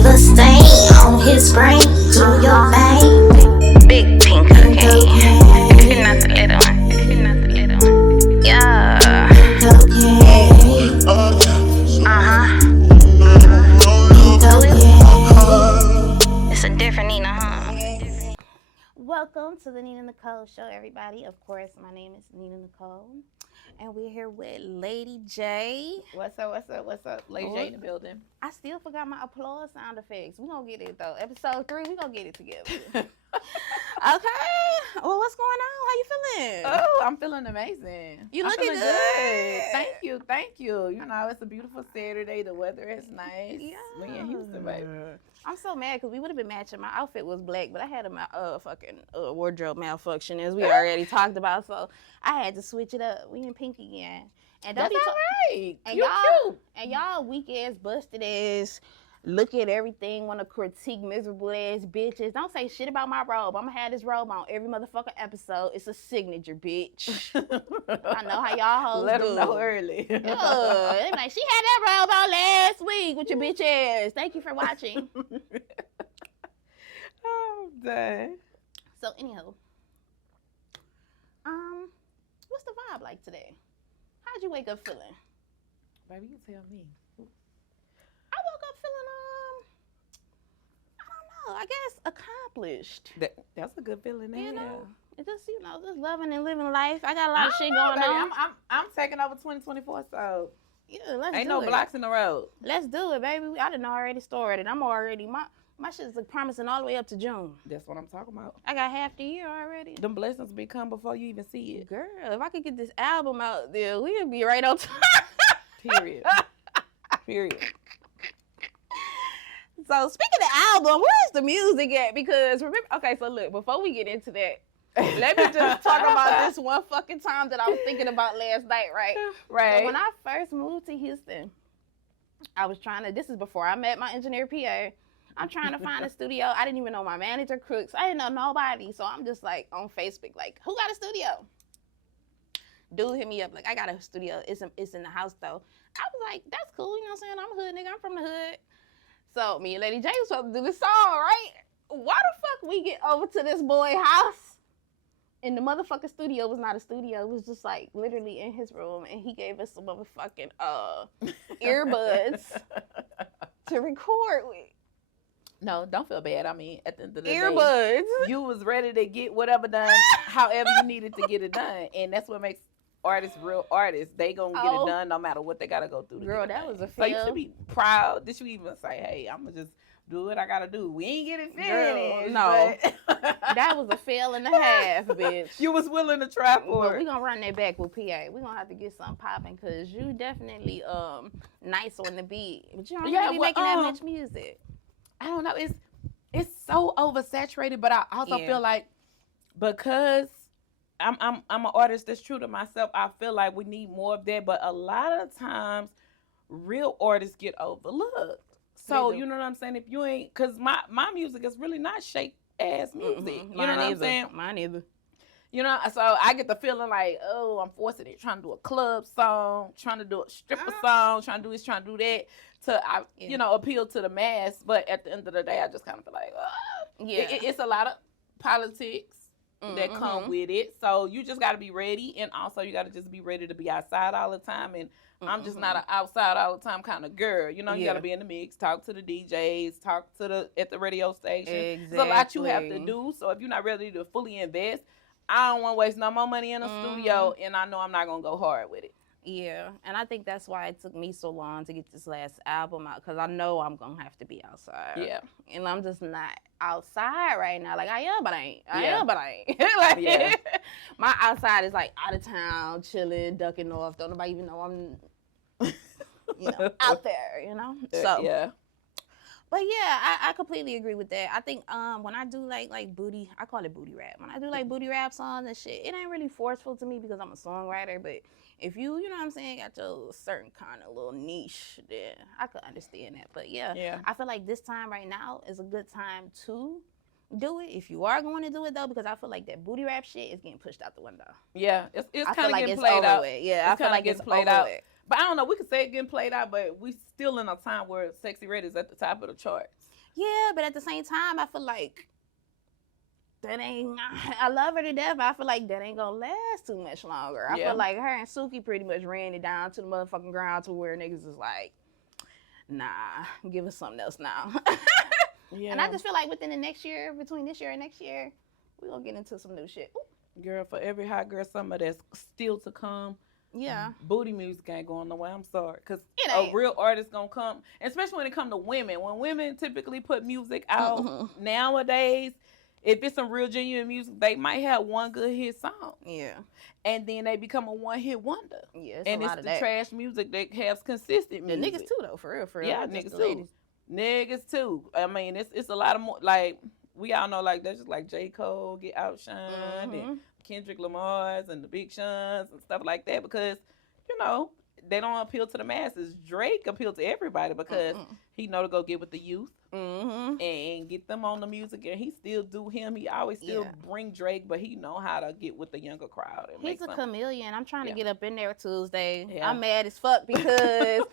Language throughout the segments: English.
leave a stain on his brain. Do your thing. Big pink cocaine. Not the little one. Not the little one. Yeah. Cocaine. It's a different Nina, huh? Welcome to the Nina Nicole Show, everybody. Of course, my name is Nina Nicole, and we're here with Lady J. What's up? Lady J in the building. I still forgot my applause sound effects. We're going to get it, though. Episode 3, we're going to get it together. Okay. Well, what's going on? How you feeling? Oh, I'm feeling amazing. You I'm looking feeling good. Thank you. You know, it's a beautiful Saturday. The weather is nice. Yeah. We in Houston, baby. I'm so mad because we would have been matching. My outfit was black, but I had a fucking wardrobe malfunction, as we already talked about. So I had to switch it up. We in pink again. And That's all right. And You're y'all, cute. and y'all weak ass, busted ass, look at everything, want to critique miserable ass bitches. Don't say shit about my robe. I'm gonna have this robe on every motherfucking episode. It's a signature, bitch. I know how y'all hoes Let do. them know early. They be like, she had that robe on last week with your bitch ass. Thank you for watching. Oh, dang. So anyhow, what's the vibe like today? How'd you wake up feeling? Baby, you tell me. I woke up feeling I don't know, I guess accomplished. That's a good feeling. You Yeah. know, it just just loving and living life. I got a lot of shit going on. I'm taking over 2024, so Yeah, let's ain't do no it. blocks in the road. Let's do it, baby. I done already started. I'm already my shit's like promising all the way up to June. That's what I'm talking about. I got half the year already. Them blessings be come before you even see it. Girl, if I could get this album out there, we'd be right on time. Period. Period. So speaking of album, where's the music at? Because remember, okay, so look, before we get into that, let me just talk about this one fucking time that I was thinking about last night, right? Right. So when I first moved to Houston, I was this is before I met my engineer PA. I'm trying to find a studio. I didn't even know my manager, Crooks. I didn't know nobody. So I'm just like on Facebook, like, who got a studio? Dude hit me up, like, I got a studio. It's in the house, though. I was like, that's cool. You know what I'm saying? I'm a hood nigga. I'm from the hood. So me and Lady J was supposed to do this song, right? Why the fuck we get over to this boy house? And the motherfucking studio was not a studio. It was just like literally in his room. And he gave us some motherfucking earbuds to record with. No, don't feel bad. I mean, at the end of the day, Earbuds. you was ready to get whatever done, however you needed to get it done, and that's what makes artists real artists. They gonna get it done no matter what they gotta go through. Girl, that was a so you fail. should be proud. Did you even say, "Hey, I'm gonna just do what I gotta do"? We ain't get it finished. no. but That was a fail and a half, bitch. You was willing to try for But it. we gonna run that back with PA. We gonna have to get something popping because you definitely nice on the beat, but you don't really be making that much music. I don't know. It's so oversaturated, but I also feel like because I'm an artist that's true to myself, I feel like we need more of that. But a lot of times, real artists get overlooked. So you know what I'm saying? If you ain't, cause my music is really not shake ass music. Mm-hmm. You know what I'm saying? Mine either. You know, so I get the feeling like, oh, I'm forcing it, trying to do a club song, trying to do a stripper song, trying to do this, trying to do that you know, appeal to the mass. But at the end of the day, I just kind of feel like, it's a lot of politics that come with it. So you just got to be ready, and also you got to just be ready to be outside all the time. And I'm just not an outside all the time kind of girl. You know, you got to be in the mix, talk to the DJs, talk to at the radio station. Exactly. There's a lot you have to do. So if you're not ready to fully invest, I don't want to waste no more money in a studio, and I know I'm not going to go hard with it. Yeah, and I think that's why it took me so long to get this last album out, because I know I'm going to have to be outside. Yeah. And I'm just not outside right now. Like, I am, but I ain't. I Yeah. am, but I ain't. Like, Yeah. my outside is like out of town, chilling, ducking off. Don't nobody even know I'm, out there, you know? So, yeah. But yeah, I completely agree with that. I think when I do like booty, I call it booty rap. When I do like booty rap songs and shit, it ain't really forceful to me because I'm a songwriter. But if you know what I'm saying, got your certain kind of little niche, then I could understand that. But yeah, I feel like this time right now is a good time to do it if you are going to do it though, because I feel like that booty rap shit is getting pushed out the window. Yeah, it's kind of like getting it's played over out. with. Yeah, I feel like it's played over out. with. But I don't know. We could say it getting played out, but we still in a time where Sexy Red is at the top of the charts. Yeah, but at the same time, I feel like that ain't. I love her to death, but I feel like that ain't gonna last too much longer. I Yeah. feel like her and Suki pretty much ran it down to the motherfucking ground to where niggas is like, nah, give us something else now. Yeah. And I just feel like within the next year, between this year and next year, we gonna get into some new shit. Ooh. Girl, for every hot girl summer that's still to come, Yeah. booty music ain't going nowhere. I'm sorry. Because It a ain't. real artist going to come, especially when it come to women. When women typically put music out Mhm. nowadays, if it's some real genuine music, they might have one good hit song. Yeah. And then they become a one-hit wonder. Yeah. It's And a it's lot the of that. trash music that has consistent The music. niggas too though, for real. Yeah, not just niggas the too. ladies. Niggas too. I mean, it's a lot of more, like, we all know, like, that's just like J. Cole get outshined and Mhm. Kendrick Lamar's and the Big Sean's and stuff like that because, you know, they don't appeal to the masses. Drake appeal to everybody because he know to go get with the youth Mhm. and get them on the music, and he still do him. He always still Yeah. bring Drake, but he know how to get with the younger crowd. And make He's a some- chameleon. I'm trying to Yeah. get up in there Tuesday. Yeah. I'm mad as fuck because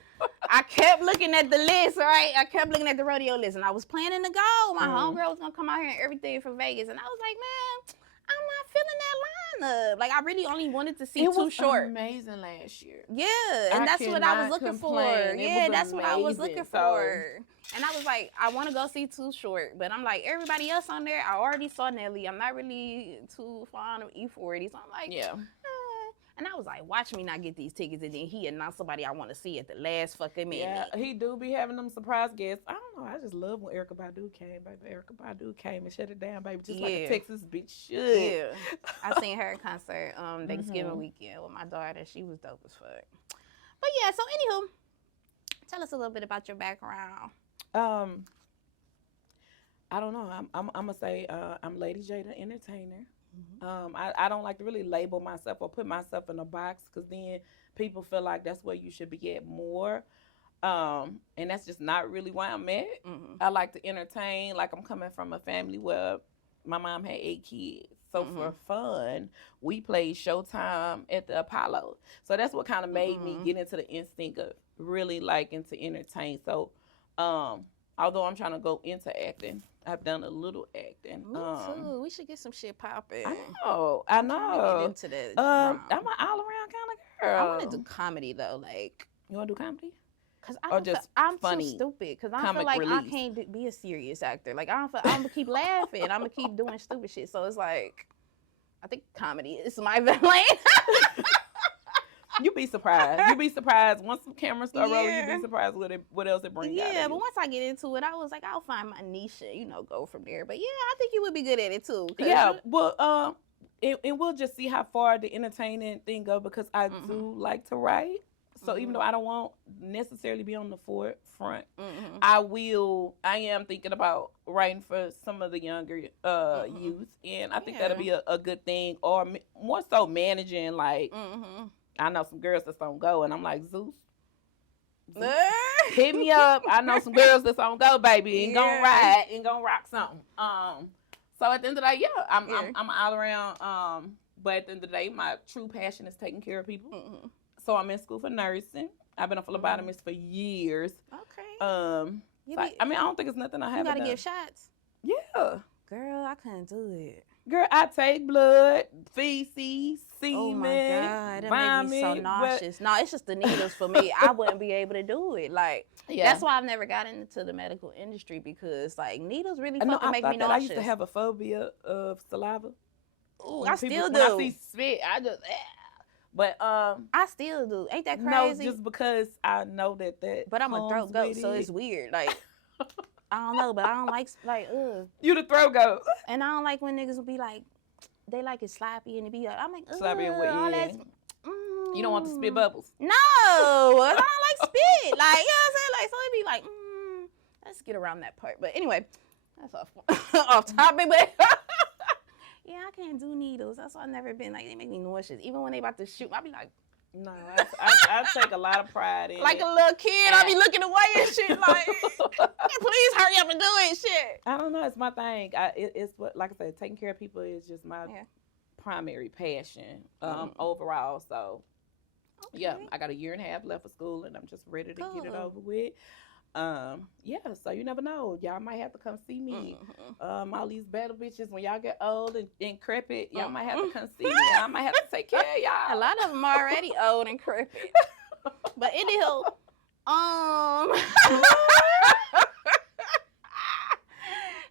I kept looking at the list, right? I kept looking at the rodeo list, and I was planning to go. My homegirl was gonna come out here and everything from Vegas, and I was like, man, I'm not feeling that lineup. Like, I really only wanted to see It Too was Short. amazing last year. Yeah, and that's what I was cannot looking for. complain. It Yeah, was that's what I was amazing. looking So- for. And I was like, I want to go see Too Short, but I'm like, everybody else on there, I already saw Nelly. I'm not really too fond of E40, so I'm like, Yeah. And I was like, watch me not get these tickets, and then he announced somebody I want to see at the last fucking minute. Yeah, he do be having them surprise guests. I don't know. I just love when Erykah Badu came, baby. Erykah Badu came and shut it down, baby. Just like a Yeah. Texas bitch should. Yeah. I seen her in concert Thanksgiving Mhm. weekend with my daughter. She was dope as fuck. But yeah, so anywho, tell us a little bit about your background. I don't know. I'm gonna say I'm Lady J, the entertainer. I don't like to really label myself or put myself in a box because then people feel like that's where you should be at more. And that's just not really where I'm at. Mm-hmm. I like to entertain. Like, I'm coming from a family where my mom had 8 kids. So for fun, we played Showtime at the Apollo. So that's what kind of made me get into the instinct of really liking to entertain. So although I'm trying to go into acting, I've done a little acting. Me too. We should get some shit popping. I know. Trying to get into that. I'm realm. an all around kind of girl. I want to do comedy though, like, You want to do comedy? cause Or just I'm funny, too stupid. Cause I feel comic like relief. I can't be a serious actor. Like, I don't feel I'm gonna keep laughing. I'm gonna keep doing stupid shit. So it's like, I think comedy is my lane. You be surprised. You be surprised once the cameras start rolling. You Yeah. be surprised what else it brings out. Yeah, of but you. once I get into it, I was like, I'll find my niche and, go from there. But yeah, I think you would be good at it too. 'Cause Yeah, you- well, and we'll just see how far the entertaining thing go because I do like to write. So even though I don't want necessarily be on the forefront, I am thinking about writing for some of the younger youth, and I think that'll be a good thing. Or more so managing, like, I know some girls that's on go, and I'm like, Zeus, hit me up. I know some girls that's on go, baby, and gonna ride and gonna rock something. So at the end of the day, yeah, I'm all around. But at the end of the day, my true passion is taking care of people. So I'm in school for nursing. I've been a phlebotomist for years. Okay. I don't think it's nothing I You haven't gotta done. give shots. Yeah. Girl, I couldn't do it. Girl, I take blood, feces, semen, Oh my God, that vomit. made me so nauseous. No, it's just the needles for me. I wouldn't be able to do it. Like, Yeah. that's why I've never got into the medical industry because, like, needles really I know, fucking I make thought me that nauseous. I used to have a phobia of saliva. Ooh, When I people- still when I do. see spit, I just, But I still do. Ain't that no, crazy? just because I know that. But I'm a comes throat goat, with so it. it's weird. Like, I don't know, but I don't like ugh. You the throat goat. And I don't like when niggas will be like, they like it sloppy and it be. I'm like, ugh, Sloppy and wet, all yeah. that. You don't want to spit bubbles. No, I don't like spit. Like, you know what I'm saying? Like, so it be like, let's get around that part. But anyway, that's off topic. But yeah, I can't do needles. That's why I've never been like, they make me nauseous. Even when they about to shoot, I be like, No, I take a lot of pride in like it. a little kid, I be looking away and shit. Like, please hurry up and do it, shit. I don't know. It's my thing. It's what, like I said, taking care of people is just my primary passion overall. So Yeah, Okay. I got a year and a half left of school, and I'm just ready to get it Cool. over with. Yeah, so you never know. Y'all might have to come see me. Mhm. All these battle bitches, when y'all get old and decrepit, y'all might have to Mm-mm. come see me. I might have to take care of A y'all. lot of them already old and crippled. But anywho,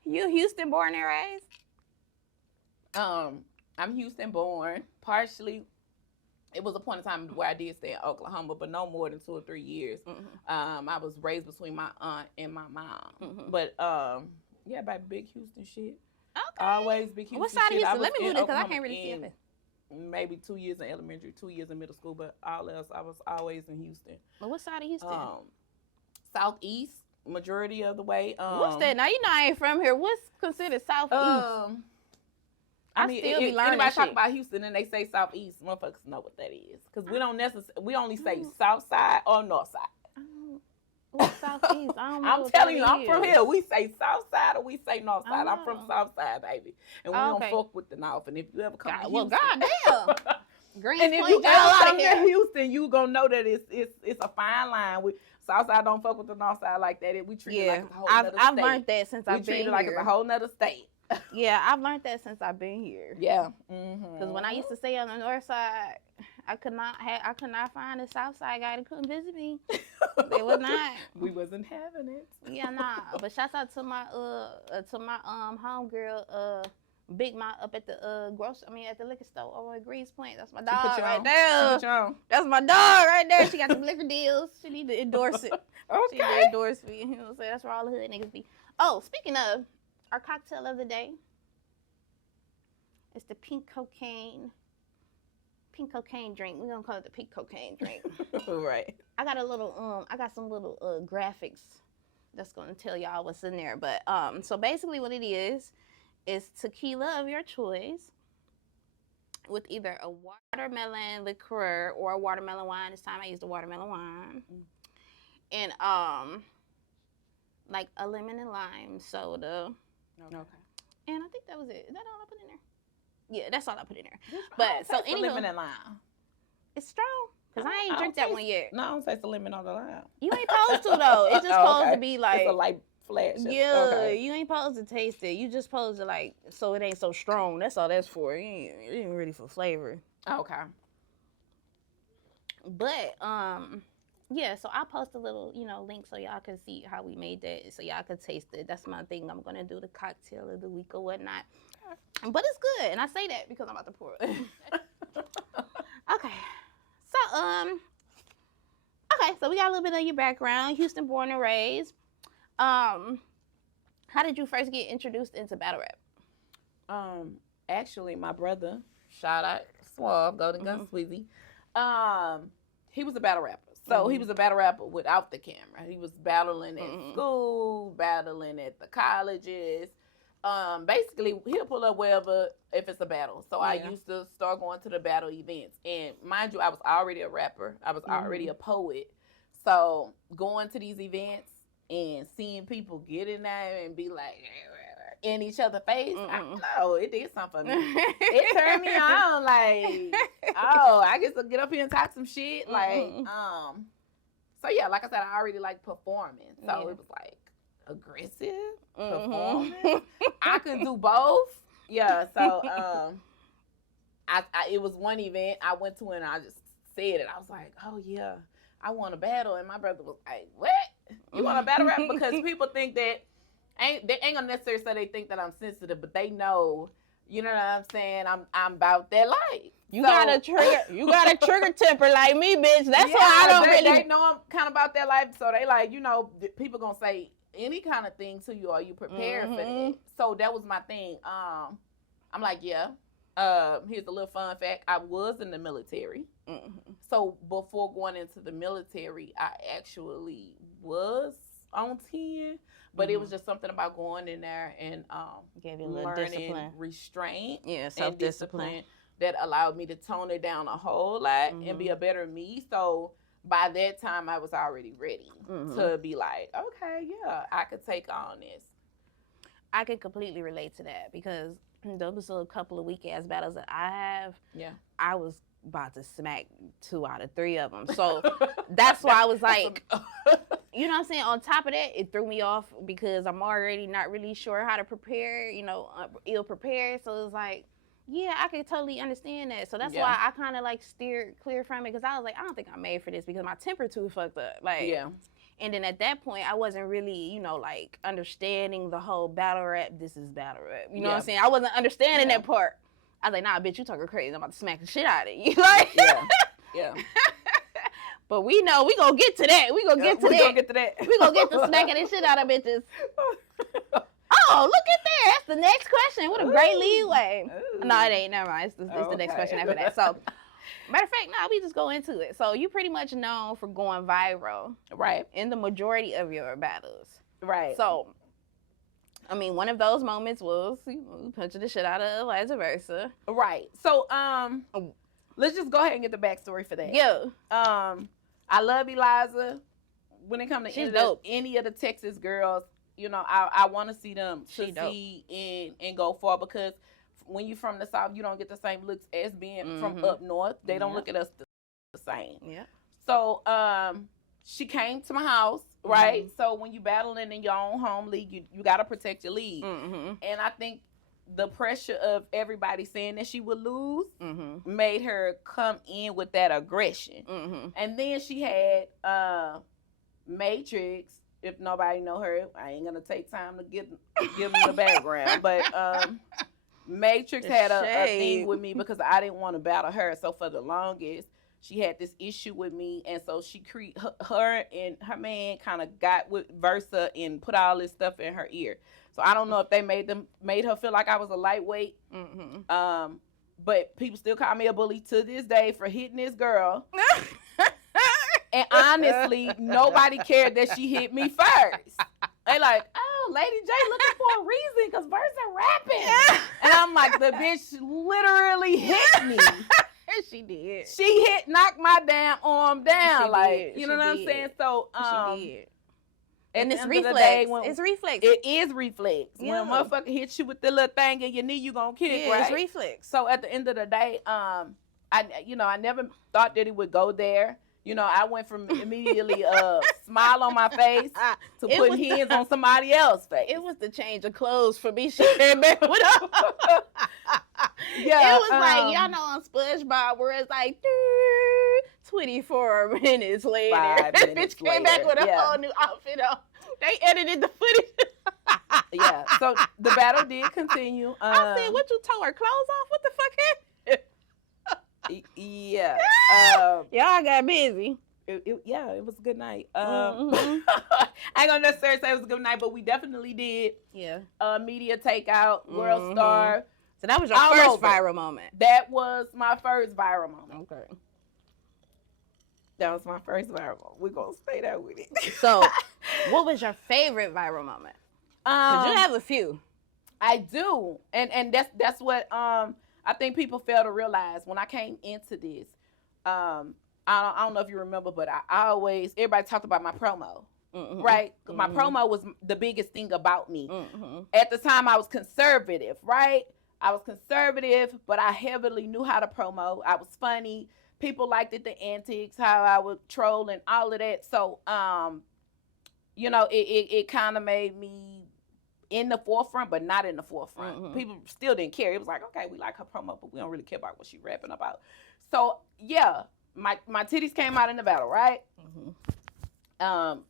you Houston born and raised? I'm Houston born. Partially, it was a point in time where I did stay in Oklahoma, but no more than 2 or 3 years. I was raised between my aunt and my mom. Mhm. But yeah, by big Houston shit. Okay. Always big Houston What side of shit. I Houston? Let was me in move this because I Oklahoma can't really see in it. maybe 2 years in elementary, 2 years in middle school, but all else I was always in Houston. But what side of Houston? Southeast, majority of the way. What's that? Now you know I ain't from here. What's considered southeast? I still be learning anybody talk shit. about Houston and they say Southeast, motherfuckers know what that is. Because we don't necessarily, we only say Mm. South Side or North Side. What's southeast? I don't know. I'm what telling you, that I'm from is. here. We say South Side or we say North I Side. I'm from know. South Side, baby. And we Okay. don't fuck with the North. And if you ever come to Well, Houston, goddamn. Greens and if Point, you get out ever of come to here. Houston, you gonna know that it's a fine line. We South Side don't fuck with the North Side like that. We treat it like Yeah, it's a whole I've nother I've state. learned that since We I've treat been it like here. it's a whole nother state. Yeah, I've learned that since I've been here. Yeah. Because when I used to stay on the north side, I could not find a south side guy that couldn't visit me. They would not. We wasn't having it. Yeah, nah. But shouts out to my homegirl, Big Ma up at the at the liquor store over at Greens Point. That's my She dog put you right on. there. She put you on. That's my dog right there. She got the liquor deals. She need to endorse it. She need to Okay. endorse me. You know what I'm saying? That's where all the hood niggas be. Oh, speaking of, our cocktail of the day. It's the pink cocaine drink. We're gonna call it the pink cocaine drink. Right. I got some little graphics that's gonna tell y'all what's in there. But so basically what it is tequila of your choice with either a watermelon liqueur or a watermelon wine. This time I used a watermelon wine. And like a lemon and lime soda. Okay. And I think that was it. Is that all I put in there? Yeah, that's all I put in there. I But don't so taste the lemon anywho, and lime. it's strong. Because I I ain't don't drink that taste- one yet. No, I don't taste the lemon on the lime. You ain't supposed to though. It's just supposed to be like it's a light flash. yeah, Okay. you ain't supposed to taste it. You just supposed to like so it ain't so strong. That's all that's for. It ain't really for flavor. Okay. But yeah, so I'll post a little, link so y'all can see how we made that, so y'all can taste it. That's my thing. I'm gonna do the cocktail of the week or whatnot. But it's good, and I say that because I'm about to pour it. Okay. So we got a little bit of your background. Houston born and raised. How did you first get introduced into battle rap? Actually, my brother, shout out Swab, Golden Gun Sweezy, he was a battle rapper. So he was a battle rapper without the camera. He was battling at school, battling at the colleges. Basically, he'll pull up wherever if it's a battle. So I used to start going to the battle events. And mind you, I was already a rapper. I was already a poet. So going to these events and seeing people get in there and be like in each other's face, I don't know, it did something for me. It turned me on, like, oh, I get to get up here and talk some shit. Like, so yeah, like I said, I already like performing. So it was like aggressive performance. I could do both. Yeah, so it was one event I went to and I just said it. I was like, oh yeah, I want to battle. And my brother was like, what? You want to battle rap? Because people think that they ain't gonna necessarily say they think that I'm sensitive, but they know, you know what I'm saying? I'm about that life. You got a trigger temper like me, bitch. That's why I don't They know I'm kind of about that life, so they like, people gonna say any kind of thing to you. Are you prepared for that? So that was my thing. I'm like, yeah. Here's a little fun fact. I was in the military. So before going into the military, I actually was on 10. But it was just something about going in there and gave you a little learning discipline. Restraint Yeah, and discipline that allowed me to tone it down a whole lot and be a better me. So by that time, I was already ready to be like, okay, yeah, I could take on this. I can completely relate to that because those was a couple of weak ass battles that I have. Yeah. I was about to smack 2 out of 3 of them. So that's why I was like, you know what I'm saying? On top of that, it threw me off because I'm already not really sure how to prepare, ill prepared. So it's like, yeah, I could totally understand that. So that's why I kind of like steered clear from it because I was like, I don't think I'm made for this because my temper too fucked up. Like, yeah. And then at that point, I wasn't really, like understanding the whole battle rap. This is battle rap. You know what I'm saying? I wasn't understanding that part. I was like, nah, bitch, you talking crazy. I'm about to smack the shit out of you. Like, yeah. But we know we gonna get to that. We gonna get to that. We gonna get to smacking the shit out of bitches. Oh, look at that. That's the next question. What a great leeway. No, it ain't. Never mind. It's the next question after that. So, matter of fact, we just go into it. So, you pretty much known for going viral. Right. In the majority of your battles. Right. So, I mean, one of those moments was punching the shit out of Eliza Versa. Right. So, let's just go ahead and get the backstory for that. Yeah. I love Eliza. When it comes to any of the Texas girls, I want to see them succeed and go far because when you're from the South, you don't get the same looks as being from up north. They don't look at us the same. Yeah. So, she came to my house, right? So when you battling in your own home league, you got to protect your league. And I think the pressure of everybody saying that she would lose made her come in with that aggression. And then she had Matrix. If nobody know her, I ain't gonna take time to give them the background. But Matrix had a thing with me because I didn't want to battle her. So for the longest, she had this issue with me, and so her and her man kind of got with Versa and put all this stuff in her ear. So I don't know if they made her feel like I was a lightweight. But people still call me a bully to this day for hitting this girl. And honestly, nobody cared that she hit me first. They like, oh, Lady J looking for a reason because Versa rapping. And I'm like, the bitch literally hit me. She did. She knocked my damn arm down. She know what I'm saying? So, she did. And it's reflex. It's reflex. It is reflex. Yeah. When a motherfucker hits you with the little thing in your knee, you gonna kick, right? It's reflex. So at the end of the day, I never thought that it would go there. I went from immediately smile on my face to putting hands on somebody else's face. It was the change of clothes for me. She came back with Yeah, it was like, y'all know on SpongeBob where it's like 24 minutes later. 5 minutes bitch came back with a whole new outfit on. They edited the footage. Yeah, so the battle did continue. I said, what, you tore her clothes off? What the fuck happened? Yeah. Y'all got busy. It was a good night. I ain't gonna necessarily say it was a good night, but we definitely did. Yeah. Media Takeout, World Star. So that was your first viral moment. That was my first viral moment. Okay. That was my first viral moment. We're gonna stay there with it. So, what was your favorite viral moment? Because you have a few. I do, and that's what I think people fail to realize when I came into this. I don't know if you remember, but I always, everybody talked about my promo, right? My promo was the biggest thing about me. At the time, I was conservative, right? I was conservative, but I heavily knew how to promo. I was funny. People liked it, the antics, how I would troll and all of that. So, it kind of made me in the forefront, but not in the forefront. People still didn't care. It was like, okay, we like her promo, but we don't really care about what she rapping about. So yeah, my titties came out in the battle, right?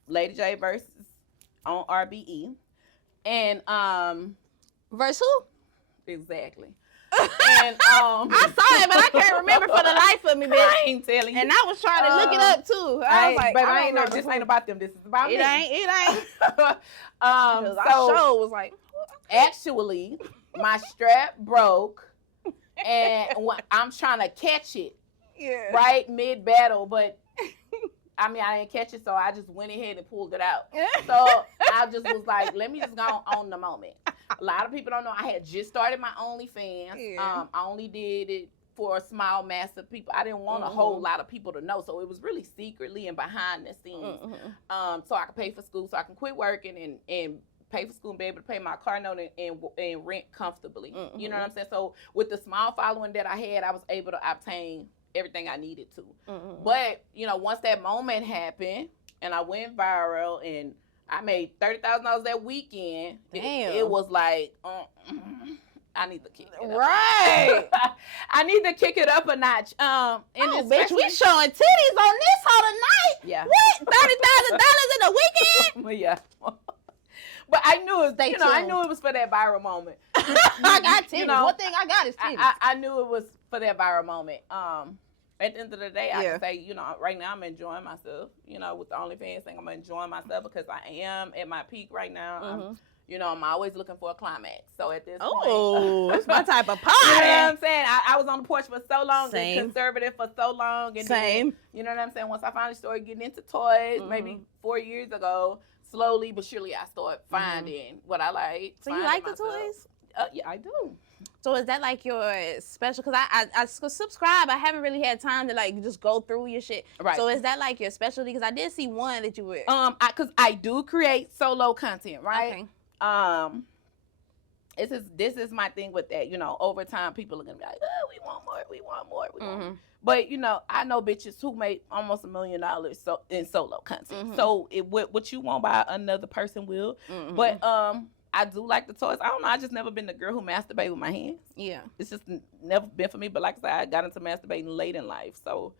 Lady J versus on RBE, and versus who? Exactly. And I saw it, but I can't remember for the life of me, bitch. I ain't telling you. And I was trying to look it up too. I was like, but I ain't know. This ain't about them. This is about me. It ain't. So our show was like, actually, my strap broke, and I'm trying to catch it. Yeah. Right mid battle, but I didn't catch it, so I just went ahead and pulled it out. So I just was like, let me just go on the moment. A lot of people don't know I had just started my OnlyFans. Yeah. I only did it for a small mass of people. I didn't want a whole lot of people to know, so it was really secretly and behind the scenes. So I could pay for school, so I can quit working and pay for school and be able to pay my car note and rent comfortably. You know what I'm saying? So with the small following that I had, I was able to obtain everything I needed to. Mhm. But, you know, once that moment happened and I went viral and I made $30,000 that weekend, Damn. it was like, I need to kick it up. Right. I need to kick it up a notch. And Oh, bitch, especially- we showing titties on this whole tonight. Yeah. What? $30,000 in a weekend? Well, yeah. But I knew it was, Stay you know, I tuned. knew it was for that viral moment. I got titties. You know, One thing I got is titties. I knew it was for that viral moment. At the end of the day, I Yeah. can say, you know, right now I'm enjoying myself. You know, with the OnlyFans thing, I'm enjoying myself because I am at my peak right now. Mhm. You know, I'm always looking for a climax. So at this Oh, point, it's my type of you know what party. I'm saying? I was on the porch for so long, Same. and conservative for so long, and Same. Then, you know what I'm saying? Once I finally started getting into toys, maybe 4 years ago, slowly but surely I started finding what I like. So you finding like the myself. toys? Yeah, I do. So is that like your special? Because I subscribe. I haven't really had time to like just go through your shit. Right. So is that like your specialty? Because I did see one that you were. Because I do create solo content, right? Okay. This is my thing with that. You know, over time, people are gonna be like, oh, we want more, we want more, we want more. Mhm. But you know, I know bitches who make almost $1 million in solo content. Mhm. So what you want by another person will. Mhm. But I do like the toys. I don't know. I just never been the girl who masturbate with my hands. yeah. It's just never been for me. But like I said, I got into masturbating late in life. So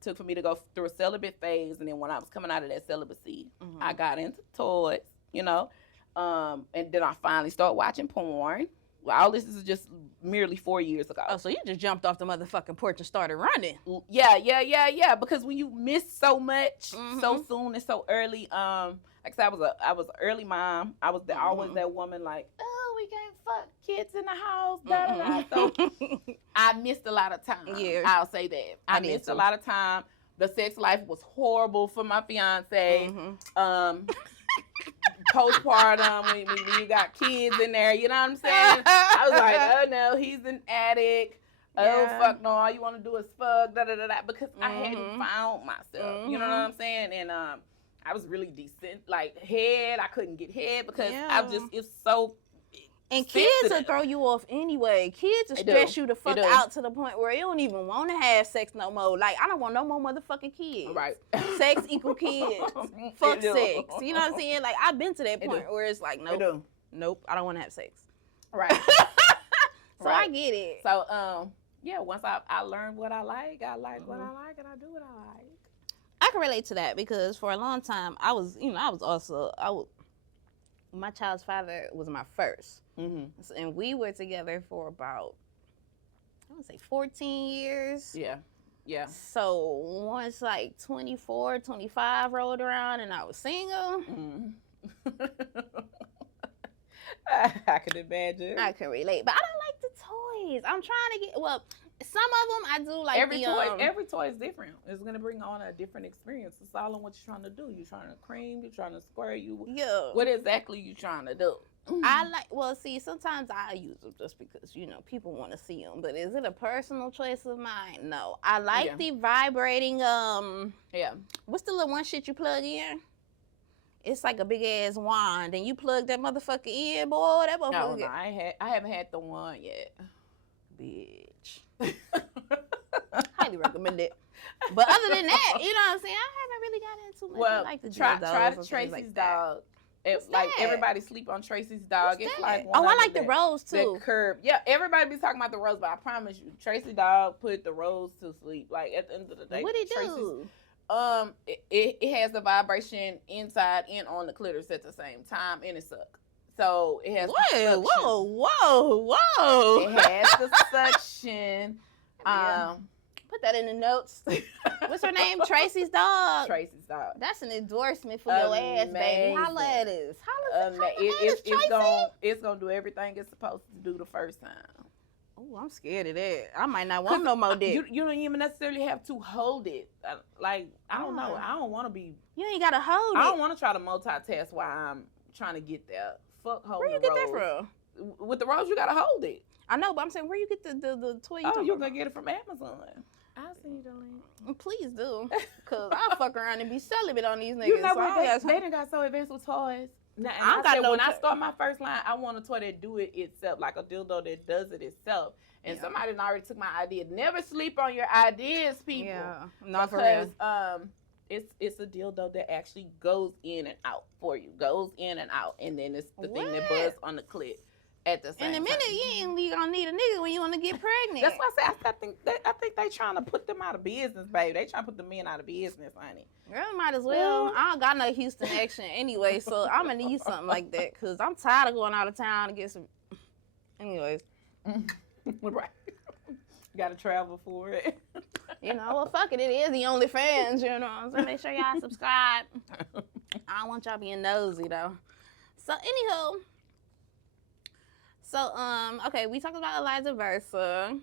took for me to go through a celibate phase, and then when I was coming out of that celibacy, Mhm. I got into toys. You know, and then I finally started watching porn. Well, all this is just merely 4 years ago. Oh, so you just jumped off the motherfucking porch and started running. Yeah. Because when you miss so much so Mhm. soon and so early, like I said, I was an early mom. I was always Mhm. that woman like, oh, we can't fuck kids in the house. Da, da, da. So Mhm. I missed a lot of time. Yeah. I'll say that. I did missed a too. lot of time. The sex life was horrible for my fiance. Mhm. Postpartum, when you got kids in there, you know what I'm saying? I was like, oh no, he's an addict. Oh Yeah. fuck no, all you want to do is fuck, da da da da. Because I hadn't Mhm. found myself. You know what I'm saying? And I was really decent, like head. I couldn't get head because Yeah. it's so. And kids will sensitive. throw you off anyway. Kids will They do. stress you the fuck They do. out to the point where you don't even want to have sex no more. Like, I don't want no more motherfucking kids. Right. Sex equal kids. Fuck They do. sex. You know what I'm saying? Like, I've been to that They point do. where it's like, They nope, do. nope, I don't want to have sex. Right. So I get it. So yeah, once I learned what I like what I like, and I do what I like. I can relate to that because for a long time, my child's father was my first. Mm-hmm. And we were together for about, I would say 14 years. Yeah. Yeah. So once like 24, 25 rolled around and I was single, Mm-hmm. I could imagine. I could relate. But I don't like the toys. I'm trying to get, well, some of them I do like Every toy is different. It's gonna bring on a different experience. It's all on what you're trying to do. You're trying to cream. You're trying to square. Yeah. What exactly you trying to do? I like, well, see, sometimes I use them just because, you know, people want to see them. But is it a personal choice of mine? No. I like Yeah. the vibrating, Yeah. what's the little one shit you plug in? It's like a big ass wand, and you plug that motherfucker in, boy. That motherfucker. No, I haven't had the one yet. Bitch. Highly recommend it. But other than that, you know what I'm saying? I haven't really got into much. Well, I like the try dildos and the things Tracy's like that. dog. What's Like that? everybody sleep on Tracy's dog. What's It's that? like Oh, I one like of the that- rose that too. curb. Yeah, everybody be talking about the rose, but I promise you, Tracy dog put the rose to sleep. Like at the end of the day, What it Tracy's- do? It has the vibration inside and on the clitoris at the same time, and it sucks. So it has the suction. Whoa. It has the suction. Put that in the notes. What's her name? Tracy's dog. Tracy's dog. That's an endorsement for your ass, baby. Holla at us. Holla at us, Tracy. It's gonna do everything it's supposed to do the first time. Oh, I'm scared of that. I might not want no more dick. You don't even necessarily have to hold it. Like I don't know. Ah. I don't want to be. You ain't gotta hold I it. don't want to try to multitask while I'm trying to get there. Fuck holding. Where you the get that rose. from? With the rose, you gotta hold it. I know, but I'm saying, where you get the toy? You Oh, talking you're about? gonna get it from Amazon. I'll send you the link. Please do, cause I'll fuck around and be celibate on these niggas. You know so I what? don't got They done got so advanced with toys. Now, and I don't got no when I toy. start my first line, I want a toy that do it itself, like a dildo that does it itself. And Yeah. somebody already took my idea. Never sleep on your ideas, people. Yeah, not for real. Because it's a dildo that actually goes in and out for you, goes in and out, and then it's the thing that What? buzz on the clit at the same In a time. minute, you ain't gonna need a nigga when you want to get pregnant. That's why I say I think they trying to put them out of business, baby. They trying to put the men out of business, honey. Girl, might as well. I don't got no Houston action anyway, so I'm gonna need something like that because I'm tired of going out of town to get some. Anyways, Right. Got to travel for it. you know, well, fuck it. It is the OnlyFans, you know. So make sure y'all subscribe. I don't want y'all being nosy though. So anywho, okay, we talked about Eliza Versa.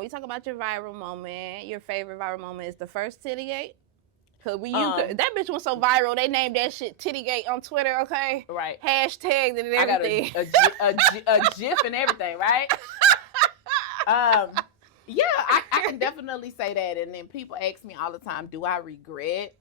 We talk about your viral moment. Your favorite viral moment is the first Tittygate. Cause that bitch went so viral, they named that shit Tittygate on Twitter. Okay, Right. hashtagged it and I got everything. a GIF and everything, right? Yeah, I can definitely say that. And then people ask me all the time, do I regret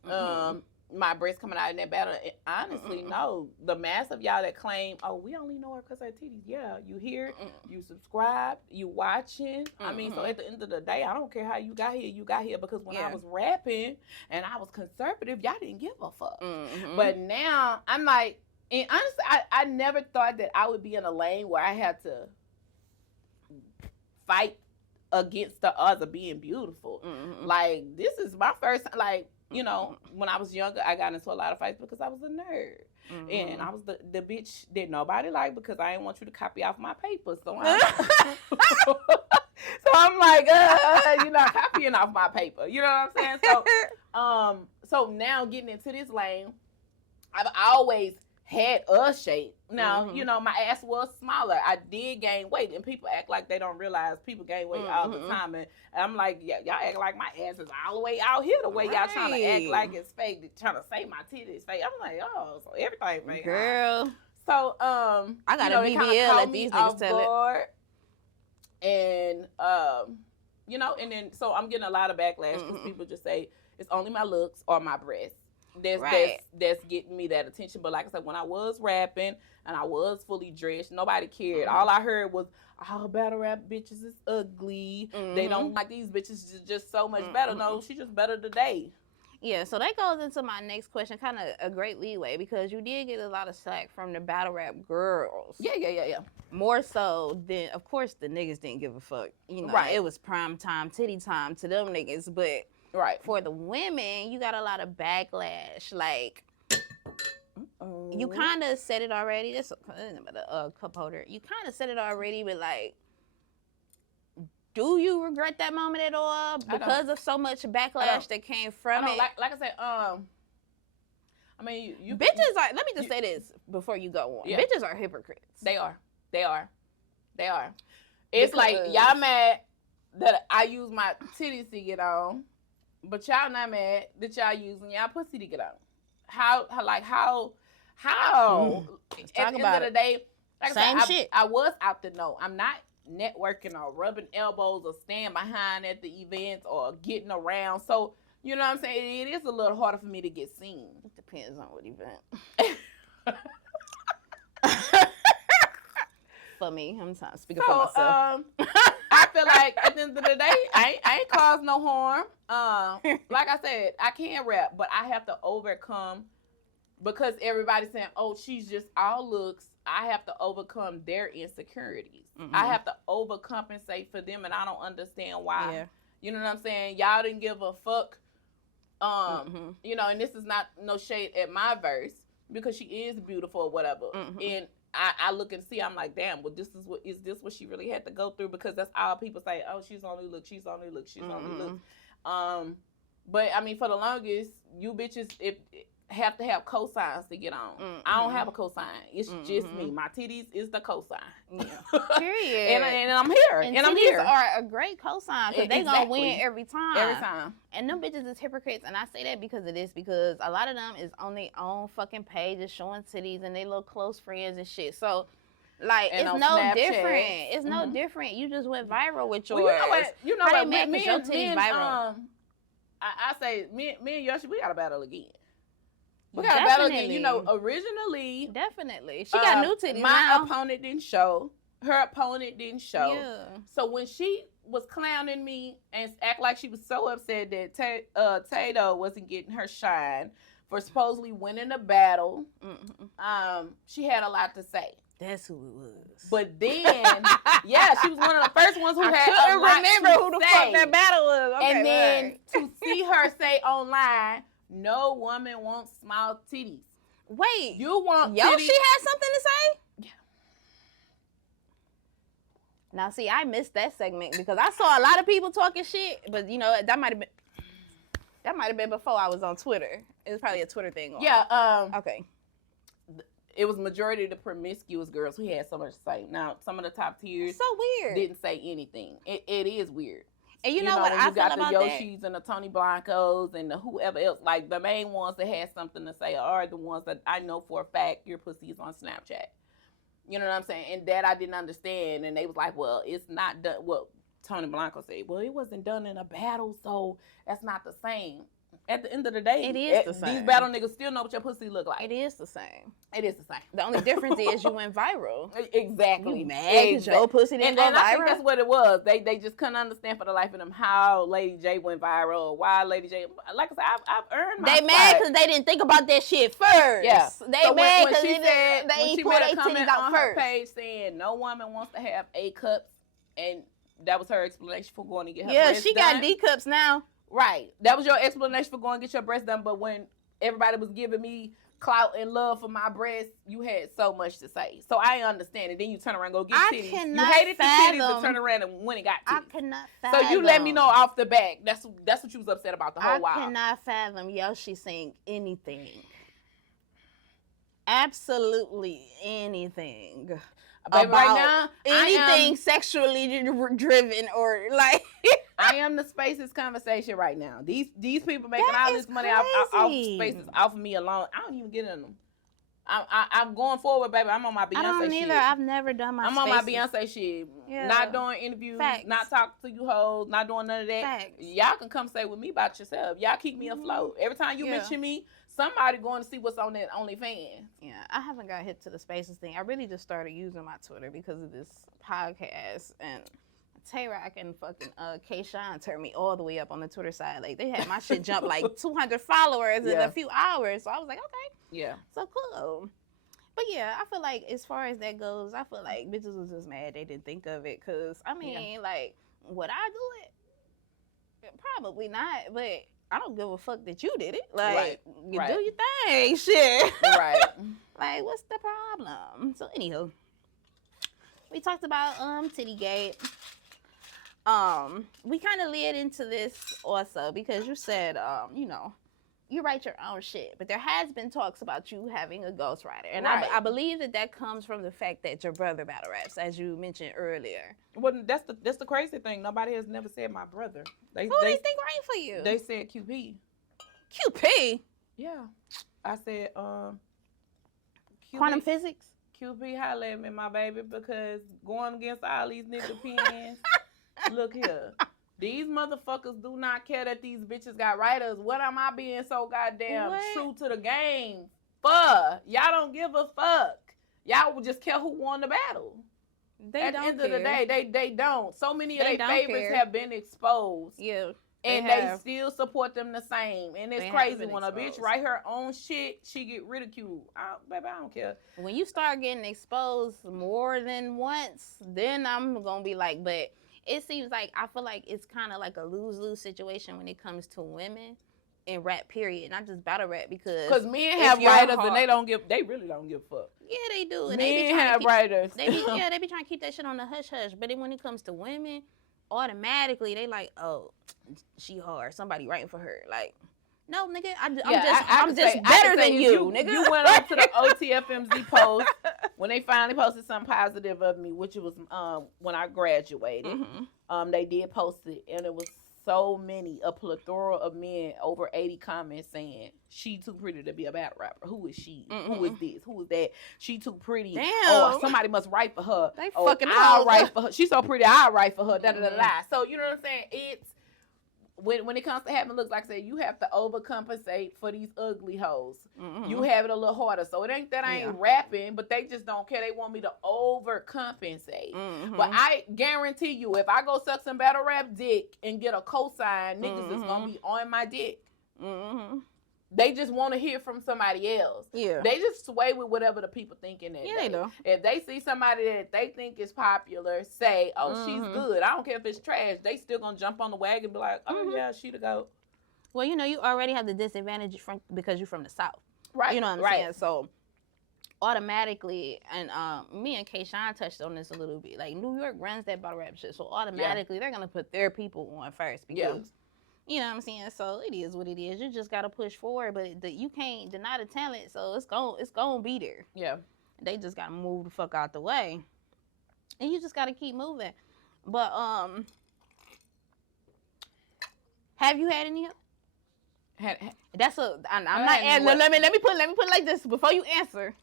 my breast coming out in that battle? And honestly, no. The mass of y'all that claim, oh, we only know her because her titties. Yeah, you hear it, you subscribe, you watching. I mean, so at the end of the day, I don't care how you got here. You got here because when I was rapping and I was conservative, y'all didn't give a fuck. But now I'm like, and honestly, I never thought that I would be in a lane where I had to fight against the odds of being beautiful. Like, this is my first, like, you know, when I was younger, I got into a lot of fights because I was a nerd. And I was the bitch that nobody liked because I didn't want you to copy off my papers. So I'm like, you're not copying off my paper. You know what I'm saying? So now getting into this lane, I've always had a shape. Now, you know, my ass was smaller. I did gain weight, and people act like they don't realize people gain weight all the time. And I'm like, yeah, y'all act like my ass is all the way out here the way y'all trying to act like it's fake. They're trying to say my titties fake. I'm like, oh, so everything fake. Girl. So, I got a BBL like these niggas tell it. And, you know, and then, so I'm getting a lot of backlash because people just say, it's only my looks or my breasts. That's getting me that attention. But like I said, when I was rapping and I was fully dressed, nobody cared. All I heard was, oh, battle rap bitches is ugly. They don't like these bitches just so much better. No, she just better today. Yeah, so that goes into my next question, kind of a great leeway, because you did get a lot of slack from the battle rap girls. Yeah. More so than, of course, the niggas didn't give a fuck. You know, it was prime time, titty time to them niggas, but for the women, you got a lot of backlash. Like, you kind of said it already. This a cup holder. You kind of said it already, but like, do you regret that moment at all because of so much backlash that came from it? Like I said, I mean, you bitches are. Let me just say this before you go on. Yeah. Bitches are hypocrites. They are. It's like y'all mad that I use my titties to get on, but y'all not mad that y'all using y'all pussy to get on. How? At the end of the day, like Same I said, shit. I was out to know. I'm not networking or rubbing elbows or staying behind at the events or getting around. So, you know what I'm saying? It is a little harder for me to get seen. It depends on what event. For me, I'm speaking for myself. I feel like at the end of the day, I ain't caused no harm. Like I said, I can rap, but I have to overcome, because everybody's saying, oh, she's just all looks. I have to overcome their insecurities. I have to overcompensate for them, and I don't understand why. Yeah. You know what I'm saying? Y'all didn't give a fuck. You know, and this is not no shade at my verse, because she is beautiful or whatever. And I look and see, I'm like, damn, well, is this what she really had to go through? Because that's all people say, oh, she's only look. But I mean, for the longest, you bitches have to have cosigns to get on. I don't have a cosign. It's just me. My titties is the cosign. Yeah. Period. and I'm here. And I'm here. are a great cosign, because they gonna win every time. Every time. And them bitches is hypocrites, and I say that because of this, because a lot of them is on their own fucking pages showing titties and they little close friends and shit. So, like, And it's on no Snapchat. different. It's no different. You just went viral with yours. Well, you know what? How they mad 'cause your titties viral? I say, me and Yoshi, we got to battle again. We got to battle again. Definitely. You know, originally, Definitely. She got new titties my now. opponent didn't show. Her opponent didn't show. Yeah. So when she was clowning me and act like she was so upset that Tato wasn't getting her shine for supposedly winning the battle, she had a lot to say. That's who it was. But then, yeah, she was one of the first ones who had a couldn't lot remember to who the say. fuck that battle was. Okay, And then right. to see her say online, no woman wants small titties. Wait, You want Yo, titties. she had something to say? Yeah. Now, see, I missed that segment because I saw a lot of people talking shit, but you know that might have been before I was on Twitter. It was probably a Twitter thing. Yeah, Okay. it was majority of the promiscuous girls who had so much to say. Now, some of the top tiers So weird. didn't say anything. It is weird. And you know what when I you feel got about the that? Yoshis and the Tony Blancos and the whoever else, like the main ones that had something to say are the ones that I know for a fact your pussy is on Snapchat. You know what I'm saying? And that I didn't understand. And they was like, well, it's not done. Well, Tony Blanco said, well, it wasn't done in a battle, so that's not the same. At the end of the day, It is the these same. battle niggas still know what your pussy look like. It is the same. It is the same. The only difference is you went viral. Exactly. You mad because your pussy didn't And go I think viral? that's what it was. They just couldn't understand for the life of them how Lady J went viral or why Lady J. Like I said, I've earned my They mad spot. because they didn't think about that shit first. Yeah. They So mad when because she said, they when ain't she pull made their a comment titties out on her first. page saying no woman wants to have A cups, and that was her explanation for going to get her Yeah, breasts she done. got D cups now. Right. That was your explanation for going to get your breasts done. But when everybody was giving me clout and love for my breasts, you had so much to say. So I understand it. Then you turn around and go get I titties. You cannot hated the titties fathom- and turn around and went and got I titties. cannot So fathom. you let me know off the back. That's what you was upset about the whole I while. cannot fathom Yoshi saying anything. Absolutely anything. But right about now, anything sexually driven or like. I am the Spaces conversation right now. These people making That all is this money off crazy. Spaces off of me alone. I don't even get in them. I'm going forward, baby. I'm on my Beyonce I don't shit. either. I've never done my I'm on my Spaces. Beyonce shit. Yeah. Not doing interviews, Facts. not talking to you hoes, not doing none of that. Facts. Y'all can come say with me about yourself. Y'all keep me afloat. Every time you Yeah. mention me, somebody going to see what's on that OnlyFans. Yeah, I haven't got hit to the Spaces thing. I really just started using my Twitter because of this podcast and Tay-Rock and fucking K-Shine turned me all the way up on the Twitter side. Like they had my shit jump like 200 followers in Yeah. a few hours. So I was like, okay, Yeah. so cool. But yeah, I feel like as far as that goes, I feel like bitches was just mad they didn't think of it. Cause I mean, like, would I do it? Probably not. But I don't give a fuck that you did it. Like, Right, you right. do your thing, shit. Right. Like, what's the problem? So, anywho, we talked about Tittygate. We kind of led into this also because you said, you know, you write your own shit, but there has been talks about you having a ghostwriter, and Right. I believe that comes from the fact that your brother battle raps, as you mentioned earlier. Well, that's the crazy thing. Nobody has never said my brother. Who do you think right for you? They said QP. QP, Yeah. I said QP, quantum physics. QP holla at me, my baby, because going against all these nigga pens. Look here. These motherfuckers do not care that these bitches got writers. What am I being so goddamn What? true to the game for? Y'all don't give a fuck. Y'all would just care who won the battle. They At don't the end care. of the day, they don't. So many of They their don't favorites care. have been exposed. Yeah. And They they have. still support them the same. And it's They have crazy. been When a bitch exposed. write her own shit, she get ridiculed. Baby, I don't care. When you start getting exposed more than once, then I'm gonna be like, but it seems like I feel like it's kind of like a lose-lose situation when it comes to women in rap, period, not just battle rap, Because men if have you're writers hard- and they really don't give a fuck. yeah, they do. And they be Men trying to have keep, writers. they be trying to keep that shit on the hush hush. But then when it comes to women, automatically they like, oh, she hard. Somebody writing for her. Like, no, nigga, I'm can just say- I better can say than if you, nigga. You went on to the OTFMZ post when they finally posted something positive of me, which was when I graduated. Mhm. They did post it, and it was so many, a plethora of men, over 80 comments saying, she too pretty to be a battle rapper. Who is she? Who is this? Who is that? She too pretty. Damn. Oh, somebody must write for her. They Oh, fucking I'll hoes write up. for her. She's so pretty, I'll write for her. Da da da Mhm. da. So, you know what I'm saying? It's when it comes to having looks, like I said, you have to overcompensate for these ugly hoes. Mhm. You have it a little harder. So it ain't that I ain't rapping, but they just don't care. They want me to overcompensate. Mhm. But I guarantee you, if I go suck some battle rap dick and get a cosign, niggas is gonna be on my dick. Mm-hmm. They just want to hear from somebody else. Yeah. They just sway with whatever the people thinking that Yeah, day. they do. If they see somebody that they think is popular, say, "Oh, she's Mhm. good." I don't care if it's trash. They still gonna jump on the wagon and be like, "Oh Mhm. yeah, she the goat." Well, you know, you already have the disadvantage because you're from the South. Right. You know what I'm right. saying? So automatically, and me and Kayshawn touched on this a little bit. Like New York runs that battle rap shit, so automatically they're gonna put their people on first because you know what I'm saying. So it is what it is. You just gotta push forward, but you can't deny the talent. So it's gonna be there. Yeah. They just gotta move the fuck out the way, and you just gotta keep moving. But have you had any help? That's I'm not. had Let what? me put it like this before you answer.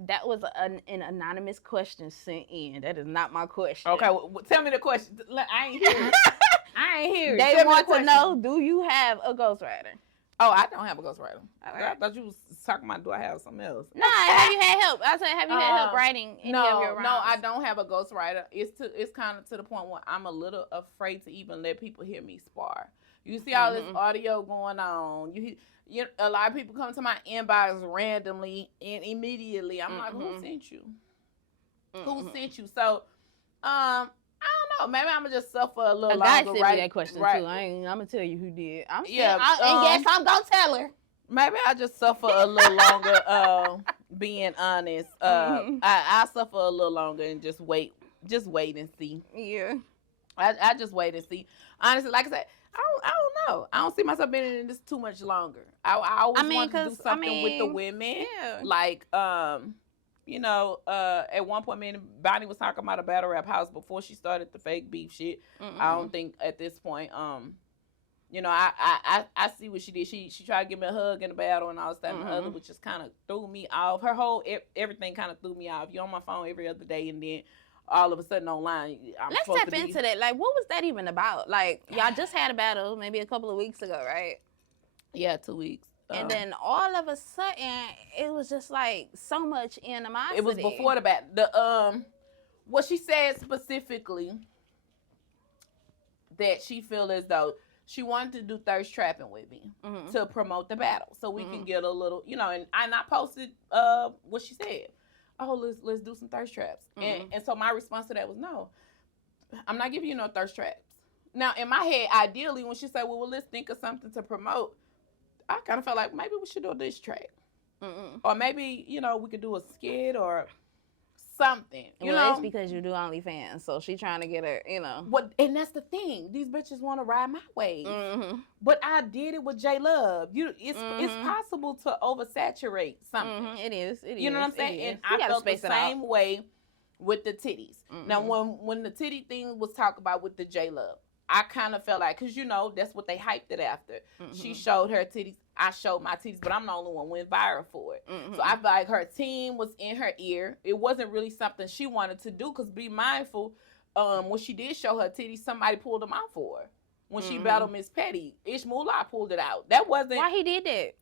That was an anonymous question sent in. That is not my question. Okay, well, tell me the question. I ain't hear it. I ain't hear it. They Tell me the want to question. know: do you have a ghostwriter? Oh, I don't have a ghostwriter. Okay. I thought you was talking about, do I have something else? Nah, have you had help? I said, have you had help writing any of your rhymes? No, I don't have a ghostwriter. It's kind of to the point where I'm a little afraid to even let people hear me spar. You see all this audio going on. You a lot of people come to my inbox randomly and immediately. I'm like, who sent you? Who sent you? So, I don't know. Maybe I'm gonna just suffer a little A guy longer. sent me that question too. I'm gonna tell you who did. And yes, I'm gonna tell her. Maybe I just suffer a little longer. Being honest, I suffer a little longer and just wait and see. Yeah. I just wait and see. Honestly, like I said, I don't know. I don't see myself being in this too much longer. I always want to do something with the women. Yeah. Like, you know, at one point, me and Bonnie was talking about a battle rap house before she started the fake beef shit. I don't think at this point, you know, I see what she did. She tried to give me a hug in the battle and all this that and the other, which just kind of threw me off. Her whole everything kind of threw me off. You're on my phone every other day, and then all of a sudden online, Let's tap into that. Like, what was that even about? Like, y'all just had a battle maybe a couple of weeks ago, right? Yeah, 2 weeks. And then all of a sudden, it was just like so much animosity. It was before the battle. The what she said specifically that she feel as though she wanted to do thirst trapping with me to promote the battle, so we can get a little, you know. And I posted what she said. Oh, let's do some thirst traps. And so my response to that was, no, I'm not giving you no thirst traps. Now, in my head, ideally, when she said, well, let's think of something to promote, I kind of felt like maybe we should do this track. Or maybe, you know, we could do a skit or something. You know? It's because you do OnlyFans, so she trying to get her, you know. And that's the thing. These bitches want to ride my wave. But I did it with J Love. It's possible to oversaturate something. It is. You know what I'm saying? And I felt the same way with the titties. Now, when the titty thing was talked about with the J Love, I kind of felt like, because, you know, that's what they hyped it after. She showed her titties. I showed my titties, but I'm the only one went viral for it. So I feel like her team was in her ear. It wasn't really something she wanted to do, because be mindful, when she did show her titties, somebody pulled them out for her. When she battled Miss Petty, Ish Moolah pulled it out. That wasn't... Why he did that?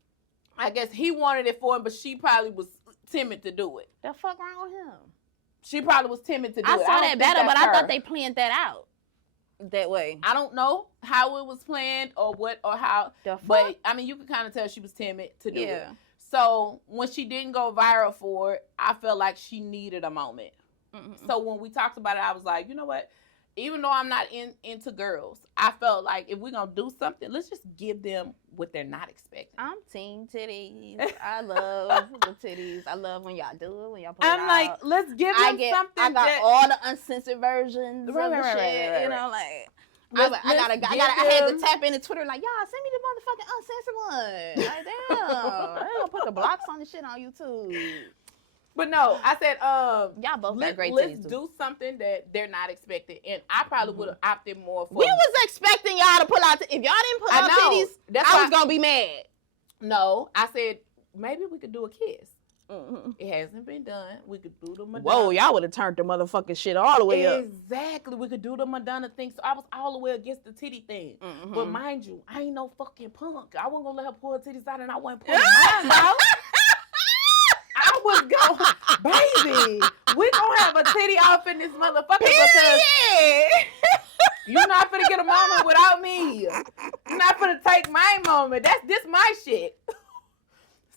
I guess he wanted it for him, but she probably was timid to do it. The fuck wrong with him? She probably was timid to do it. I saw that battle, but I thought they planned that out that way. I don't know how it was planned or what or how, but I mean, you could kind of tell she was timid to do it. So when she didn't go viral for it, I felt like she needed a moment. So when we talked about it, I was like, you know what? Even though I'm not into girls, I felt like if we're gonna do something, let's just give them what they're not expecting. I'm team titties. I love the titties. I love when y'all do it, when y'all put it I'm out. like, let's give them something. I got all the uncensored versions of the shit. You know, like I had to tap into Twitter like, y'all send me the motherfucking uncensored one. Like, damn, they gonna put the blocks on the shit on YouTube. But no, I said, y'all both got great let's titties. do something that they're not expecting, and I probably would have opted more for. We was expecting y'all to pull out. If y'all didn't pull out titties, I was gonna be mad. No, I said maybe we could do a kiss. Mm-hmm. It hasn't been done. We could do the Madonna. Whoa, y'all would have turned the motherfucking shit all the way up. Exactly. We could do the Madonna thing. So I was all the way against the titty thing. Mm-hmm. But mind you, I ain't no fucking punk. I wasn't gonna let her pull her titties out, and I wasn't pulling mine out. I was going, baby, we gonna have a titty off in this motherfucker because you're not finna get a moment without me. You're not finna take my moment. This my shit.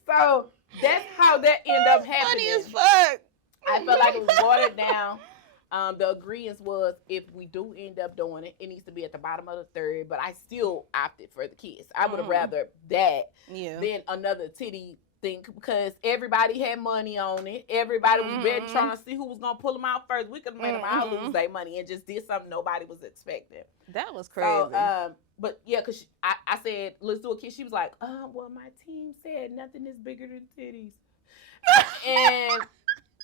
So that's how that ended up happening. Funny as fuck. I felt like it was watered down. The agreement was if we do end up doing it, it needs to be at the bottom of the third. But I still opted for the kiss. I would have rather that than another titty thing because everybody had money on it. Everybody was betting, trying to see who was gonna pull them out first. We could have made them all lose their money and just did something nobody was expecting. That was crazy. So, but yeah, cause I said let's do a kiss. She was like, well, my team said nothing is bigger than titties, and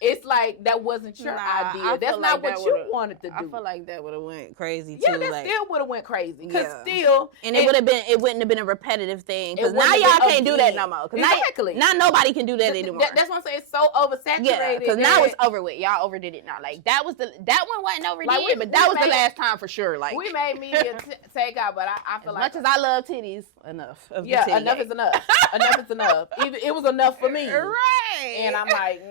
it's like that wasn't your idea. That's not what you wanted to do. I feel like that would have went crazy too. Yeah, that still would have went crazy. Cause still, and it wouldn't have been a repetitive thing. Cause now y'all can't do that no more. Exactly. Now nobody can do that anymore. That's what I'm saying. It's so oversaturated. Yeah, cause now it's over with. Y'all overdid it now. Like that one wasn't overdid, but that was the last time for sure. Like we made media take out, but I feel like as much as I love titties, enough. Enough is enough. Enough is enough. It was enough for me. Right. And I'm like.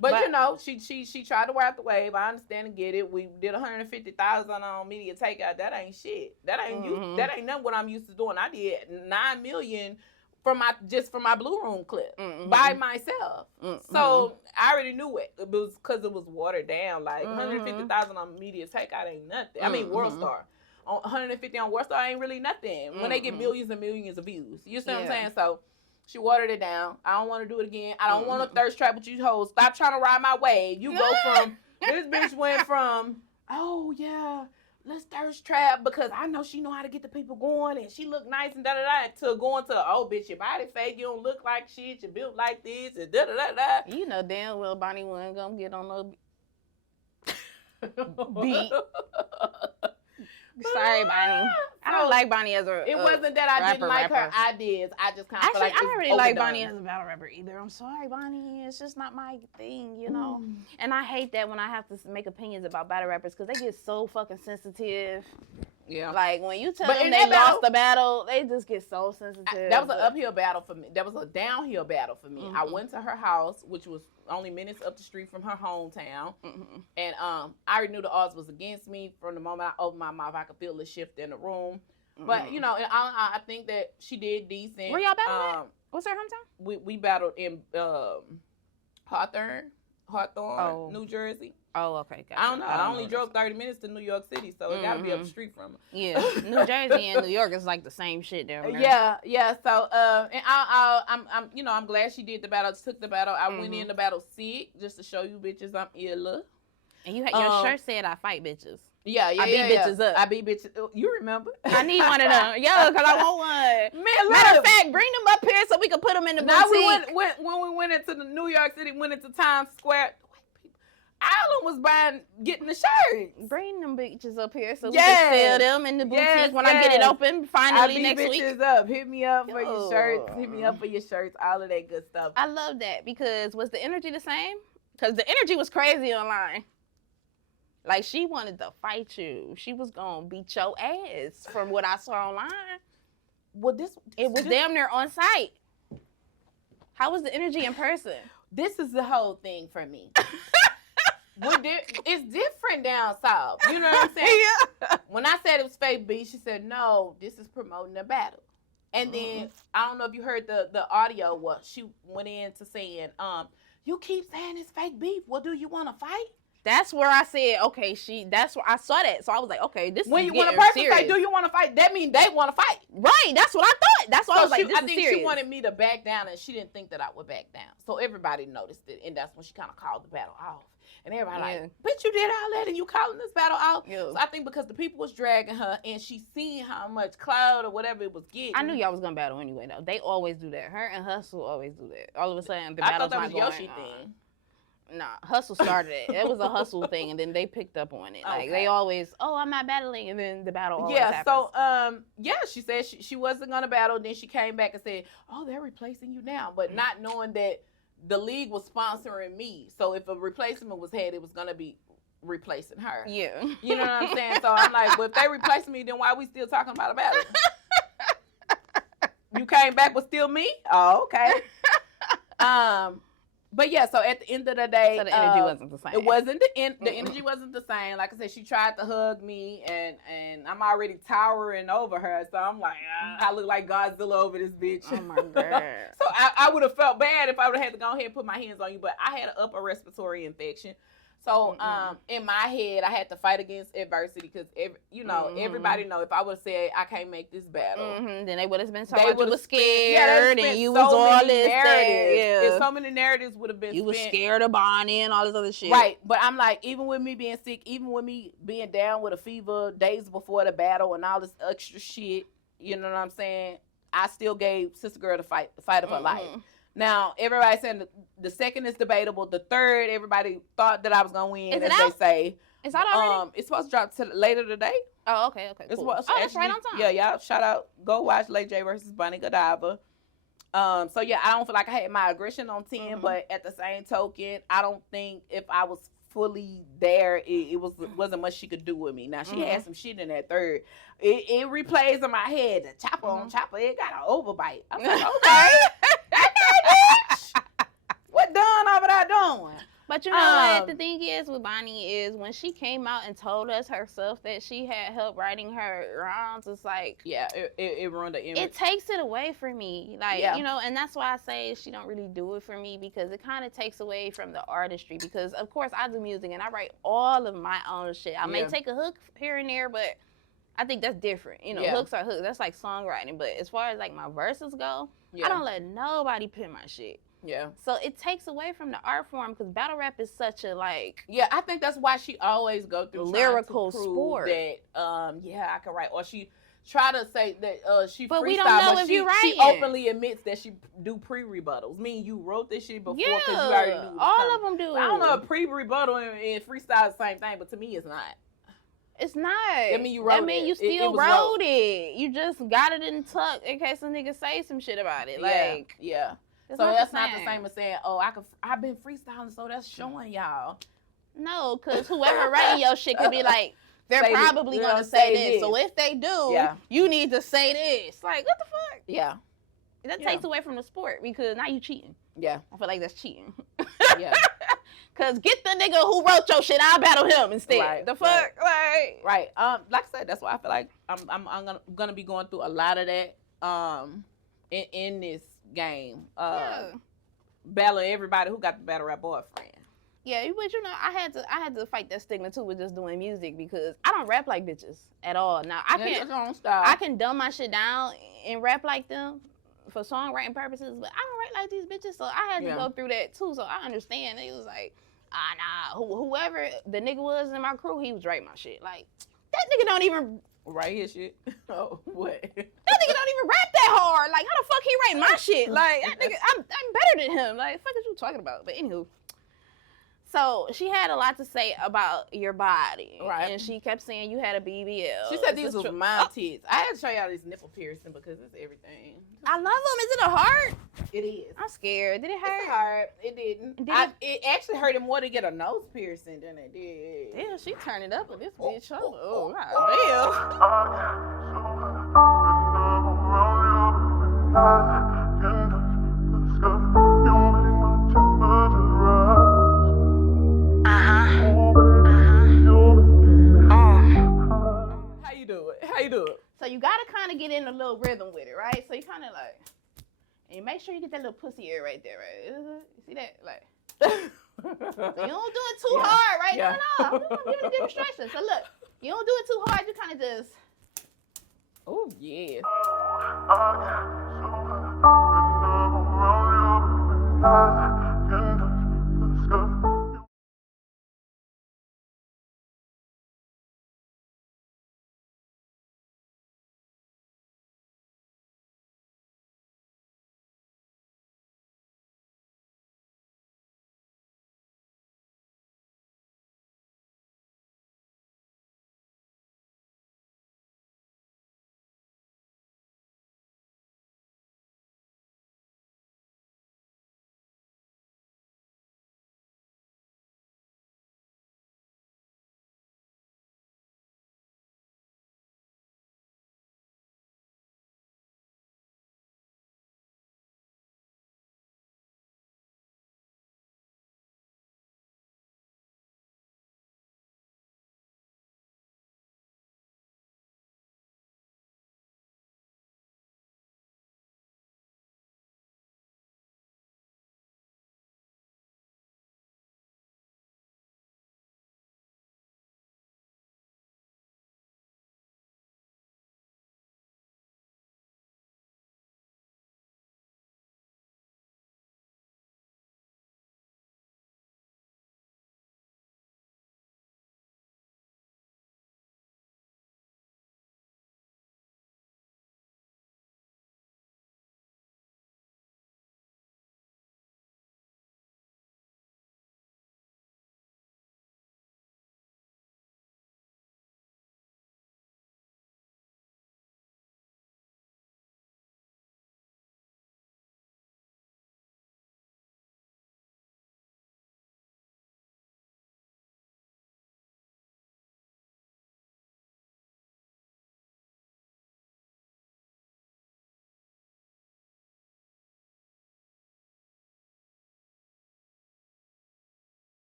But you know, she tried to ride the wave. I understand and get it. We did 150,000 on media takeout. That ain't shit. That ain't that ain't nothing what I'm used to doing. I did 9 million from my Blue Room clip by myself. So I already knew it. It was because it was watered down. Like 150,000 on media takeout ain't nothing. I mean, World Star. 150 on World Star ain't really nothing when they get millions and millions of views. You see what I'm saying? So. She watered it down. I don't want to do it again. I don't want to thirst trap with you hoes. Stop trying to ride my wave. You go from, this bitch went from, oh yeah, let's thirst trap because I know she know how to get the people going and she look nice and da-da-da, to going to, oh bitch, your body fake, you don't look like shit, you built like this and da-da-da-da. You know damn well Bonnie wasn't gonna get on no beat. Sorry, Bonnie. I don't like Bonnie as a It wasn't that I didn't like her ideas. I just kind of feel like I don't really like Bonnie overdone. as a battle rapper either. I'm sorry, Bonnie. It's just not my thing, you know? And I hate that when I have to make opinions about battle rappers because they get so fucking sensitive. Yeah. Like, when you tell them they lost the battle, they just get so sensitive. That was an uphill battle for me. That was a downhill battle for me. I went to her house, which was only minutes up the street from her hometown. And I already knew the odds was against me. From the moment I opened my mouth, I could feel the shift in the room. But, you know, I think that she did decent. Where y'all battled at? What's her hometown? We battled in Hawthorne, New Jersey. Oh, okay. Gotcha. I don't know. I only drove 30 minutes to New York City, so it got to be up the street from her. Yeah, New Jersey and New York is like the same shit down there. Yeah. So, and I'm glad she did the battle. Took the battle. I went in the battle sick just to show you bitches I'm illa. And you had your shirt said I fight bitches. Yeah. I beat bitches up. I beat bitches. You remember? I need one of them. Yeah, because I want one. Man, matter of fact, bring them up here so we can put them in the boutique. When we went into the New York City, went into Times Square. Alan was getting the shirt. Bring them bitches up here so we can sell them in the boutique when I get it open finally next week. Bitches up. Hit me up for your shirts. Hit me up for your shirts. All of that good stuff. I love that because was the energy the same? Because the energy was crazy online. Like, she wanted to fight you. She was going to beat your ass from what I saw online. Well, it was damn near on site. How was the energy in person? This is the whole thing for me. It's different down south. You know what I'm saying? Yeah. When I said it was fake beef, she said, no, this is promoting the battle. And then, I don't know if you heard the audio, what she went into saying, you keep saying it's fake beef. Well, do you want to fight? That's where I said, okay, that's where I saw that. So I was like, okay, this is getting when a person serious. say, do you want to fight? That means they want to fight. Right, that's what I thought. That's why I was like, this I think is serious. She wanted me to back down, and she didn't think that I would back down. So everybody noticed it, and that's when she kind of called the battle off. And everybody like, bitch, you did all that, and you calling this battle off? Yeah. So I think because the people was dragging her, and she seen how much cloud or whatever it was getting. I knew y'all was going to battle anyway, though. They always do that. Her and Hustle always do that. All of a sudden, the battle's not going on. I thought that was Yoshi thing. Nah, Hustle started it. It was a Hustle thing, and then they picked up on it. Like, they always, I'm not battling, and then the battle always happens. So, she said she wasn't going to battle. Then she came back and said, they're replacing you now. But not knowing that the league was sponsoring me. So if a replacement was had, it was gonna be replacing her. Yeah. You know what I'm saying? So I'm like, well, if they replace me, then why are we still talking about it? You came back with still me? Oh, okay. But yeah, so at the end of the day, So the energy wasn't the same. It wasn't the energy wasn't the same. Like I said, she tried to hug me, and I'm already towering over her. So I'm like, I look like Godzilla over this bitch. Oh my God. So I would have felt bad if I would have had to go ahead and put my hands on you. But I had an upper respiratory infection. So in my head, I had to fight against adversity because everybody know if I would have said I can't make this battle, then they would have been so they much would have scared, and you was so all many this narratives. Yeah. And so many narratives would have been. You was scared of Bonnie and all this other shit. Right, but I'm like, even with me being sick, even with me being down with a fever days before the battle and all this extra shit, you know what I'm saying? I still gave Sister Girl the fight of her life. Now, everybody's saying the second is debatable. The third, everybody thought that I was going to win, Is it as out? they say. Is that already? It's supposed to drop later today. Oh, okay, It's cool. what- That's right on time. Yeah, y'all, shout out. Go watch Lay J versus Bonnie Godiva. So, yeah, I don't feel like I had my aggression on 10, but at the same token, I don't think if I was fully there, it wasn't much she could do with me. Now, she had some shit in that third. It replays in my head. The chopper on chopper, it got an overbite. I was like, okay. What done over there doing? But you know what? The thing is with Bonnie is when she came out and told us herself that she had help writing her rounds, it's like, yeah, it ruined the image. It takes it away from me. Like, Yeah. you know, and that's why I say she don't really do it for me because it kind of takes away from the artistry because, of course, I do music and I write all of my own shit. I may take a hook here and there, but I think that's different. You know, hooks are hooks. That's like songwriting. But as far as like my verses go, I don't let nobody pin my shit. Yeah. So it takes away from the art form because battle rap is such a like. Yeah, I think that's why she always go through lyrical trying to prove sport. That I can write, or she try to say that she. But freestyle, we don't know but if she, you she writing. openly admits that she do pre-rebuttals. Meaning you wrote this shit before Yeah, because you already knew. it was all coming. of them do. I don't know if pre-rebuttal and freestyle is the same thing, but to me it's not. It's not. I mean, you wrote That mean it. you It still was wrote it. You just got it in tuck in case a nigga say some shit about it. Like, yeah. it's So not that's the not the same as saying, oh, I've been freestyling, so that's showing y'all. No, because whoever writing your shit could be like, they're Say probably this. gonna Say say this. this. So if they do, Yeah. you need to say this. Like, what the fuck? Yeah. That Yeah. takes away from the sport because now you cheating. Yeah. I feel like that's cheating. Yeah. Cause get the nigga who wrote your shit, I'll battle him instead. Right, The fuck, like. Right. Like I said, that's why I feel like I'm gonna be going through a lot of that in this game. Battling everybody who got the battle rap boyfriend. Yeah, but you know, I had to fight that stigma too with just doing music because I don't rap like bitches at all. Now I can dumb my shit down and rap like them for songwriting purposes, but I don't write like these bitches, so I had to go through that too. So I understand. It was like, nah, whoever the nigga was in my crew, he was writing my shit. Like that nigga don't even write his shit. Oh, what? That nigga don't even rap that hard. Like how the fuck he write my shit? Like that nigga, I'm better than him. Like fuck is you talking about? But anywho. So she had a lot to say about your body, right? And she kept saying you had a BBL. She said these was my tits. I had to show y'all this nipple piercing because it's everything. I love them. Is it a heart? It is. I'm scared. Did it hurt? It's hard. It didn't. It actually hurted more to get a nose piercing than it did. Damn, she turned it up with this bitch. Oh, damn. How you do it? So you gotta kind of get in a little rhythm with it, right? So you kind of like, and you make sure you get that little pussy air right there, right? You see that? Like, so you don't do it too hard, right? Yeah. No. I'm giving a demonstration. So look, you don't do it too hard. You kind of just. Oh yeah.